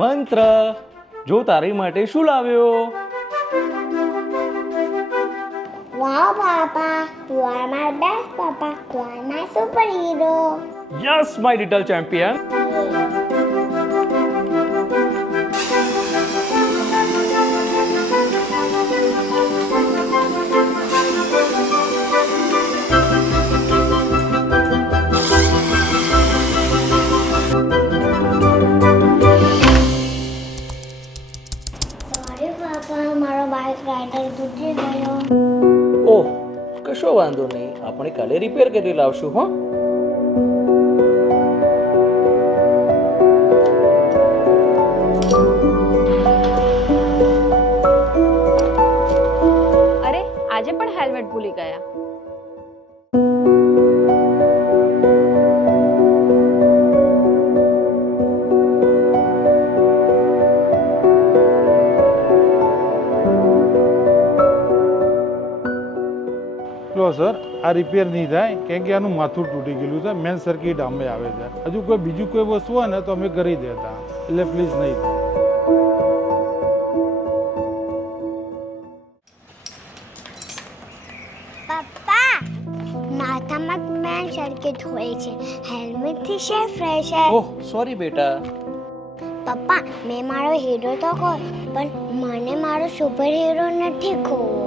મંત્ર જો તારી માટે શું લાવ્યો? Wow, Papa, you are my best, Papa. You are my superhero. Yes my little champion. Sorry, Papa, મારો બાઇક રાઇડર તૂટી ગયો. ઓહ કશો વાંધો નહીં, આપણે કાલે રિપેર કરી લાવશું. હો અરે આજે પણ હેલ્મેટ ભૂલી ગયા. લો સર, આ રિપેર નહીં થાય કેમ કે આનું માથું તૂટી ગયેલું છે. મેન સર્કિટ અમે આવે છે. હજુ કોઈ બીજું કોઈ વસ્તુ હોય ને તો અમે કરી દેતા, એટલે પ્લીઝ નહીં થાય. પપ્પા, માથામાં મેન સર્કિટ હોય છે. હેલ્મેટથી શેર ફ્રેશ છે. ઓહ સોરી બેટા. પપ્પા, મેં મારો હીરો તો ખો, પણ મને મારો સુપર હીરો નથી ખોવો.